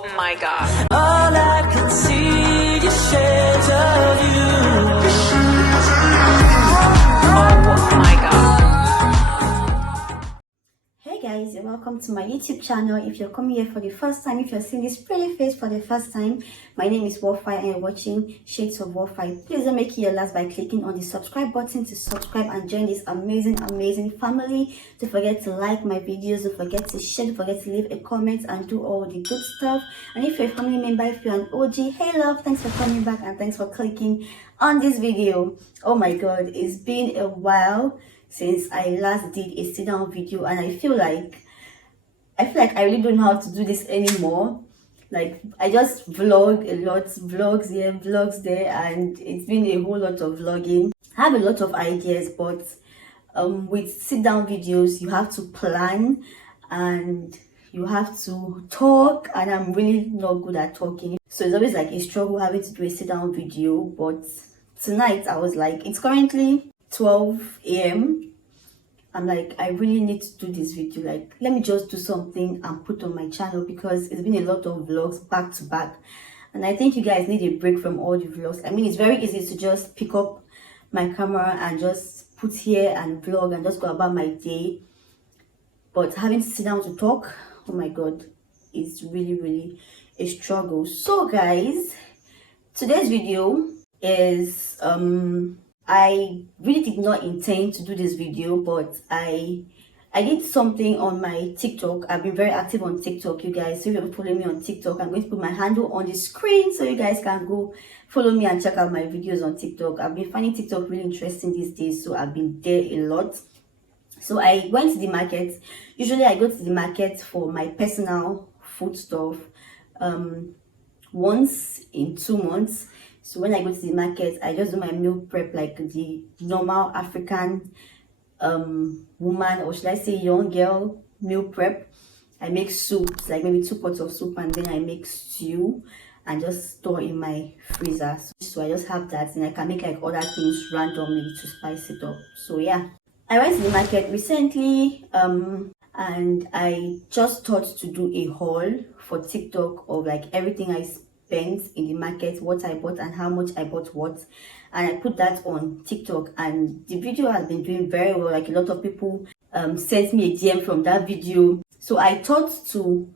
Oh my god. All I can see is shades of you. Oh my god. Hey guys, and welcome to my YouTube channel. If you're coming here for the first time, if you're seeing this pretty face for the first time, my name is Wofai and you're watching Shades of Wofai. Please don't make it your last by clicking on the subscribe button to subscribe and join this amazing family. Don't forget to like my videos, don't forget to share, don't forget to leave a comment and do all the good stuff. And if you're a family member, if you're an OG, hey love, thanks for coming back and thanks for clicking on this video. Oh my god, it's been a while since I last did a sit down video, and I feel like I really don't know how to do this anymore. Like, I just vlog a lot, vlogs here, vlogs there, and it's been a whole lot of vlogging. I have a lot of ideas, but with sit down videos you have to plan and you have to talk, and I'm really not good at talking, so it's always like a struggle having to do a sit down video. But tonight I was like, it's currently 12 a.m. I'm like, I really need to do this video. Like, let me just do something and put on my channel, because it's been a lot of vlogs back to back, and I think you guys need a break from all the vlogs. I mean, it's very easy to just pick up my camera and just put here and vlog and just go about my day, but having to sit down to talk, oh my god, it's really a struggle. So guys, today's video is I really did not intend to do this video, but I did something on my TikTok. I've been very active on TikTok, you guys. So if you're following me on TikTok, I'm going to put my handle on the screen so you guys can go follow me and check out my videos on TikTok. I've been finding TikTok really interesting these days, so I've been there a lot. So I went to the market. Usually I go to the market for my personal food stuff once in 2 months. So when I go to the market, I just do my meal prep like the normal African woman, or should I say young girl meal prep. I make soups, like maybe 2 pots of soup, and then I make stew and just store in my freezer. So I just have that, and I can make like other things randomly to spice it up. So yeah, I went to the market recently and I just thought to do a haul for TikTok of like everything I spent in the market, what I bought and how much I bought what, and I put that on TikTok, and the video has been doing very well. Like, a lot of people sent me a DM from that video, so I thought to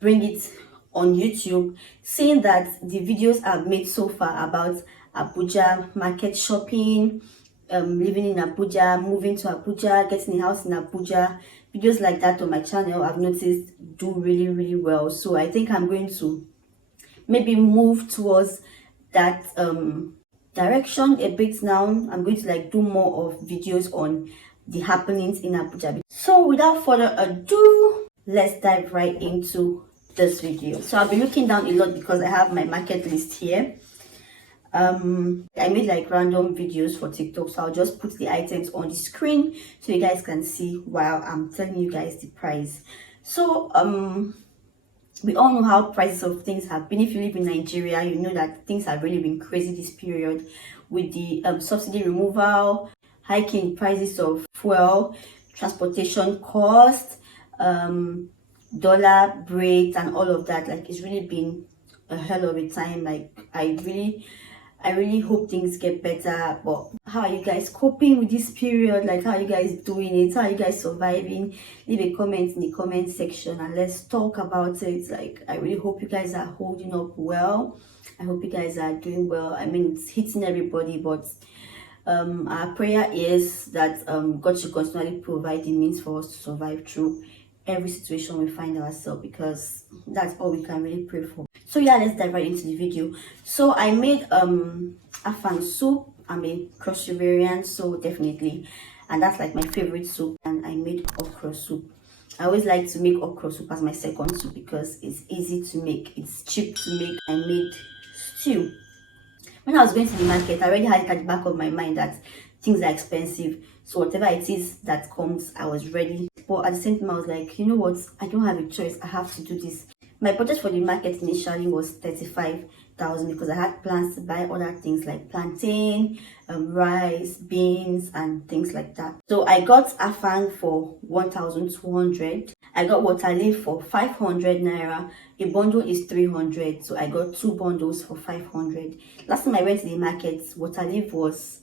bring it on YouTube, saying that the videos I've made so far about Abuja market shopping, living in Abuja, moving to Abuja, getting a house in Abuja, videos like that on my channel, I've noticed do really well. So I think I'm going to maybe move towards that direction a bit now. I'm going to like do more of videos on the happenings in Abuja. So without further ado, let's dive right into this video. So I'll be looking down a lot because I have my market list here. I made like random videos for TikTok, so I'll just put the items on the screen so you guys can see while I'm telling you guys the price. So we all know how prices of things have been. If you live in Nigeria, you know that things have really been crazy this period with the subsidy removal, hiking prices of fuel, transportation costs, dollar rates, and all of that. Like, it's really been a hell of a time. Like, I really hope things get better. But how are you guys coping with this period? Like, how are you guys doing it? How are you guys surviving? Leave a comment in the comment section and let's talk about it. Like, I really hope you guys are holding up well. I hope you guys are doing well. I mean, it's hitting everybody, but our prayer is that God should continually provide the means for us to survive through every situation we find ourselves, because that's all we can really pray for. So yeah, let's dive right into the video. So I made afang soup. I'm a crucivarian, so definitely, and that's like my favorite soup. And I made okra soup. I always like to make okra soup as my second soup because it's easy to make, it's cheap to make. I made stew. When I was going to the market, I already had it at the back of my mind that things are expensive, so whatever it is that comes, I was ready. But at the same time, I was like, you know what, I don't have a choice, I have to do this. My budget for the market initially was 35,000 because I had plans to buy other things like plantain, rice, beans, and things like that. So I got afang for 1,200. I got water leaf for 500 naira. A bundle is 300, so I got 2 bundles for 500. Last time I went to the market, water leaf was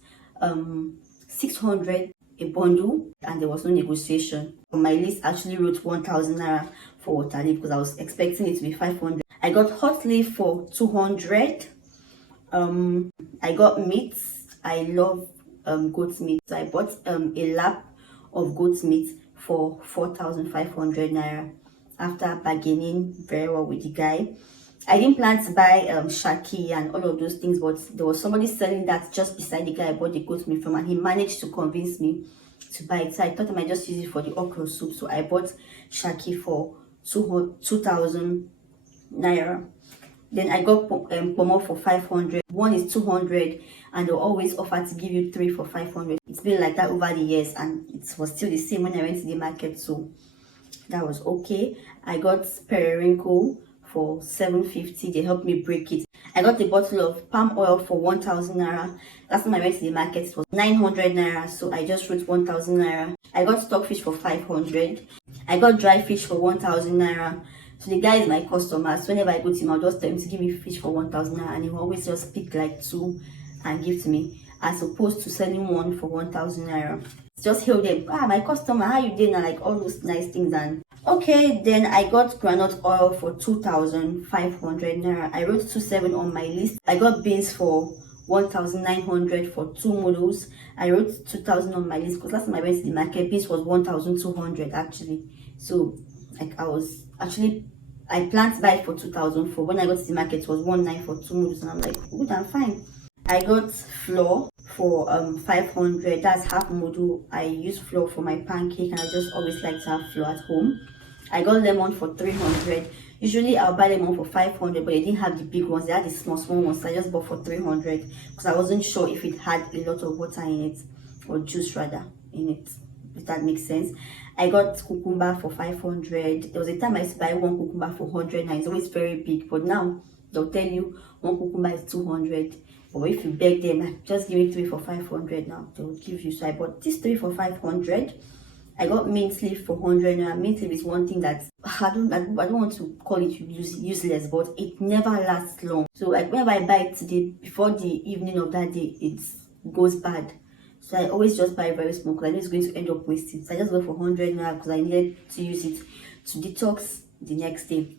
600 a bundle, and there was no negotiation. My list actually wrote 1,000 naira for water leaf because I was expecting it to be 500. I got hot leaf for 200. I got meat. I love goat meat, so I bought a lap of goat meat for 4,500 naira after bargaining very well with the guy. I didn't plan to buy shaki and all of those things, but there was somebody selling that just beside the guy I bought the goat meat from, and he managed to convince me to buy it. So I thought I might just use it for the okra soup. So I bought shaki for 2,000 naira. Then I got pomo for 500. One is 200, and they'll always offer to give you 3 for 500. It's been like that over the years, and it was still the same when I went to the market, so that was okay. I got periwinkle for 750. They helped me break it. I got a bottle of palm oil for 1,000 naira. Last time I went to the market, it was 900 naira, so I just wrote 1,000 naira. I got stockfish for 500. I got dry fish for 1,000 naira. So the guy is my customer, so whenever I go to him, I'll just tell him to give me fish for 1,000 naira, and he will always just pick like 2 and give to me, as opposed to selling one for 1,000 naira. Just hail them, my customer, how you doing, and like all those nice things. And okay, then I got granite oil for 2,500 naira. I wrote 27 on my list. I got beans for 1,900 for 2 models. I wrote 2,000 on my list because last time I went to the market, beans was 1,200 actually. So like I planned to buy it for 2,000. For when I got to the market, it was 1,900 for 2 models, and I'm like, good, I'm fine. I got flour for 500. That's half model. I use flour for my pancake, and I just always like to have flour at home. I got lemon for 300. Usually I'll buy lemon for 500, but they didn't have the big ones. They had the small ones, so I just bought for 300 because I wasn't sure if it had a lot of water in it, or juice rather in it, if that makes sense. I got cucumber for 500. There was a time I used to buy one cucumber for 100, and it's always very big, but now they'll tell you one cucumber is 200. Or if you beg them, just give me 3 for 500 now, they will give you. So I bought this 3 for 500. I got mint leaf for 100. Now mint leaf is one thing that I don't want to call it useless, but it never lasts long. So like whenever I buy it today, before the evening of that day, it goes bad. So I always just buy very small because I know it's going to end up wasting. So I just go for 100 now because I needed to use it to detox the next day.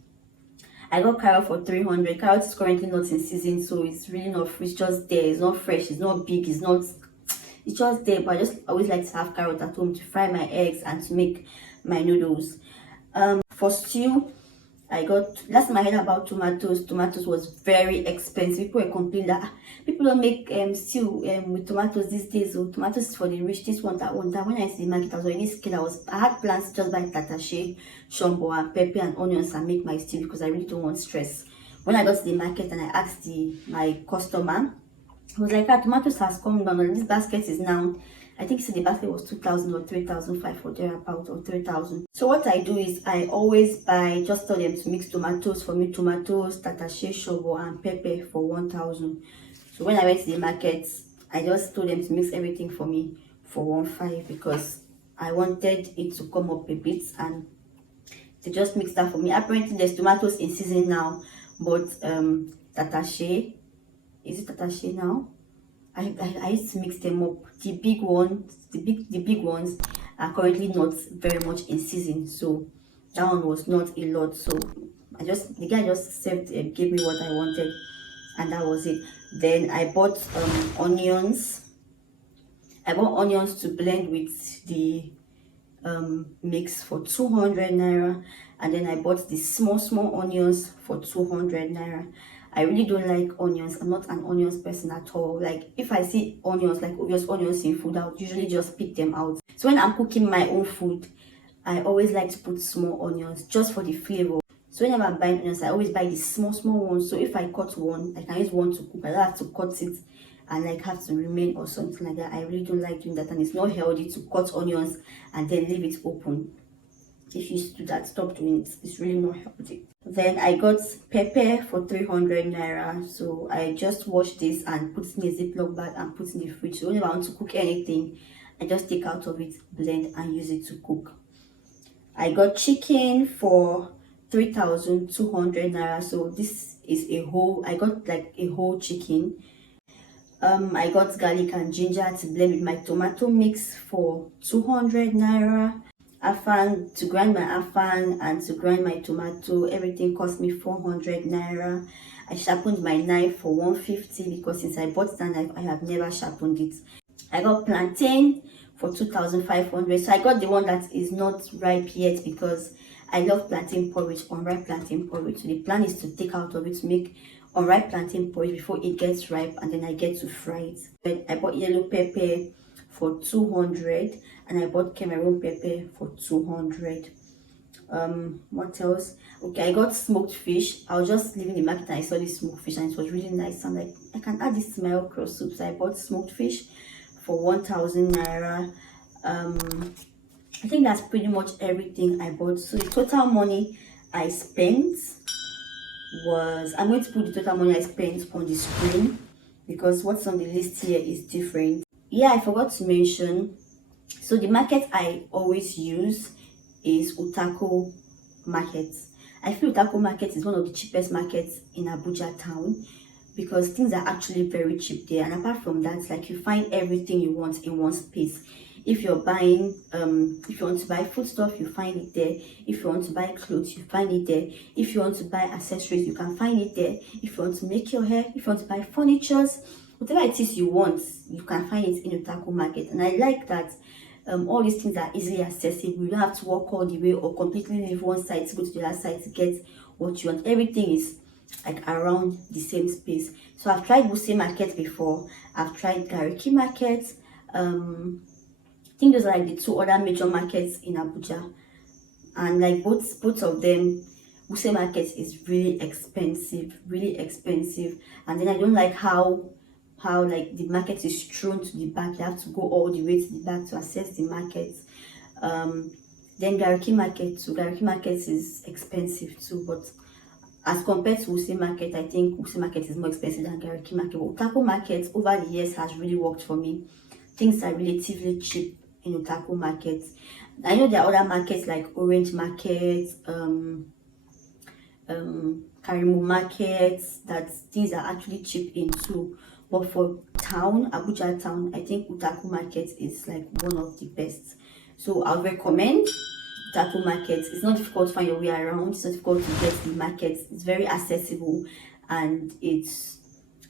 I got carrot for 300. Carrot is currently not in season, so it's really not free. It's just there. It's not fresh. It's not big. It's just there. But I just always like to have carrot at home to fry my eggs and to make my noodles. For stew, I got, last time I heard about tomatoes was very expensive. People were complaining that people don't make stew with tomatoes these days. So tomatoes is for the rich, this one, that one, that. When I see the market, I was already scared. I had plans to just buy tatashe, shombo, and pepper and onions and make my stew because I really don't want stress. When I got to the market and I asked my customer, he was like, tomatoes has come down. This basket is now, I think the basket was 2,000 or 3,500 or thereabout, or 3,000. So what I do is I always buy, just tell them to mix tomatoes for me, tomatoes, tatashe, shobo, and pepper for 1,000. So when I went to the market, I just told them to mix everything for me for 1,500 because I wanted it to come up a bit, and they just mixed that for me. Apparently there's tomatoes in season now, but tatashe, is it tatashe now? I used to mix them up. The big ones are currently not very much in season, so that one was not a lot. So the guy just gave me what I wanted, and that was it. Then I bought onions. I bought onions to blend with the mix for 200 naira, and then I bought the small onions for 200 naira. I really don't like onions. I'm not an onions person at all. Like if I see onions, like obvious onions in food, I'll usually just pick them out. So when I'm cooking my own food, I always like to put small onions just for the flavor. So whenever I'm buying onions, I always buy the small ones. So if I cut one, I can use one to cook. I don't have to cut it and like have to remain or something like that. I really don't like doing that, and it's not healthy to cut onions and then leave it open. If you do that, stop doing it. It's really not healthy. Then I got pepper for 300 naira. So I just wash this and put it in a Ziploc bag and put it in the fridge. So whenever I want to cook anything, I just take out of it, blend, and use it to cook. I got chicken for 3,200 naira. So this is a whole, I got like a whole chicken. I got garlic and ginger to blend with my tomato mix for 200 naira. Afang, to grind my afang and to grind my tomato, everything cost me 400 naira. I sharpened my knife for 150 because since I bought that knife, I have never sharpened it. I got plantain for 2,500. So I got the one that is not ripe yet because I love plantain porridge, unripe plantain porridge. So the plan is to take out of it to make unripe plantain porridge before it gets ripe, and then I get to fry it. But I bought yellow pepper for 200 and I bought Cameroon pepper for 200. What else? Okay, I got smoked fish. I was just leaving the market and I saw this smoked fish and it was really nice. I'm like, I can add this to my okra soup. So I bought smoked fish for 1,000 naira. I think that's pretty much everything I bought. So the total money I spent was, I'm going to put the total money I spent on the screen because what's on the list here is different. Yeah, I forgot to mention, so the market I always use is Utako Market. I feel Utako Market is one of the cheapest markets in Abuja town because things are actually very cheap there. And apart from that, like, you find everything you want in one space. If you're buying, if you want to buy food stuff, you find it there. If you want to buy clothes, you find it there. If you want to buy accessories, you can find it there. If you want to make your hair, if you want to buy furnitures, whatever it is you want, you can find it in Utako Market. And I like that all these things are easily accessible. You don't have to walk all the way or completely leave one side to go to the other side to get what you want. Everything is like around the same space. So I've tried Wuse Market before. I've tried Gariki Market. I think those are like the two other major markets in Abuja, and like both of them, Wuse Market is really expensive, and then I don't like how like the market is thrown to the back. You have to go all the way to the back to access the market. Then Gariki Market too. Gariki Market is expensive too, but as compared to Wuse Market, I think Wuse Market is more expensive than Gariki Market. But Utako Market over the years has really worked for me. Things are relatively cheap in Utako Market. I know there are other markets like Orange Market, Karimu Market, that things are actually cheap in too. But for town, Abuja town, I think Utako Market is like one of the best. So I'll recommend Utako Market. It's not difficult to find your way around. It's not difficult to get the market. It's very accessible, and it's,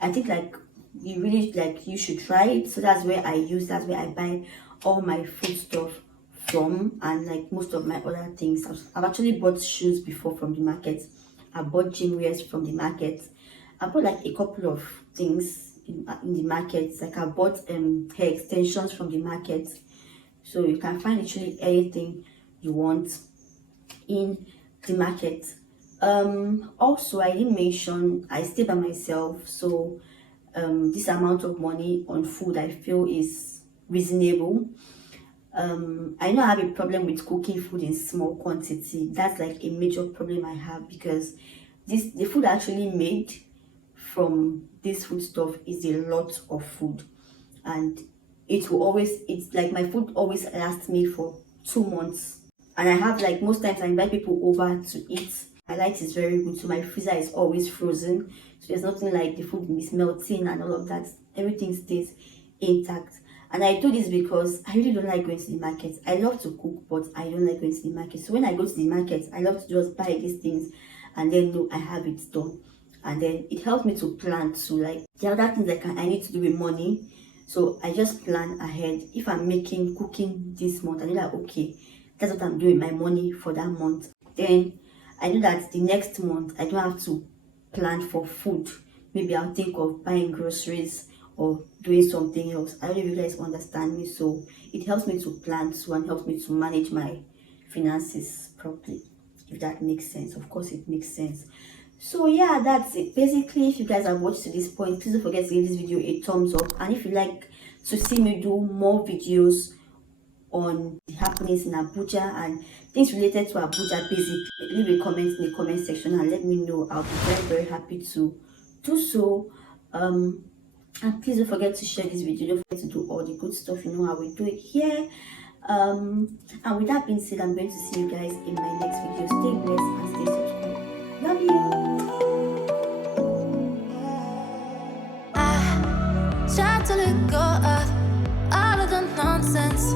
I think, like, you really, like, you should try it. So that's where I buy all my food stuff from, and like most of my other things. I've actually bought shoes before from the market. I bought gym wears from the market. I bought like a couple of things in the market. Like, I bought hair extensions from the market. So you can find literally anything you want in the market. Also, I didn't mention I stay by myself, so this amount of money on food I feel is reasonable. I know I have a problem with cooking food in small quantity. That's like a major problem I have, because the food I actually made from this food stuff is a lot of food, and it's like my food always lasts me for 2 months. And I have, like, most times I invite people over to eat. My light is very good, so my freezer is always frozen, so there's nothing like the food is melting and all of that. Everything stays intact. And I do this because I really don't like going to the market. I love to cook, but I don't like going to the market. So when I go to the market, I love to just buy these things and then know I have it done. And then it helps me to plan. So, like, the other things I need to do with money, so I just plan ahead. If I'm cooking this month, I know that, okay, that's what I'm doing, my money for that month. Then I know that the next month I don't have to plan for food. Maybe I'll think of buying groceries or doing something else. I don't know if you guys understand me. So it helps me to plan too, and helps me to manage my finances properly, if that makes sense. Of course it makes sense. So yeah, that's it. Basically, if you guys have watched to this point, please don't forget to give this video a thumbs up. And if you like to see me do more videos on the happenings in Abuja and things related to Abuja basically, leave a comment in the comment section and let me know. I'll be very happy to do so. And please don't forget to share this video. Don't forget to do all the good stuff. You know how we do it here. And with that being said, I'm going to see you guys in my next video. Stay blessed and stay subscribed. Love you. I try to let go of all of the nonsense.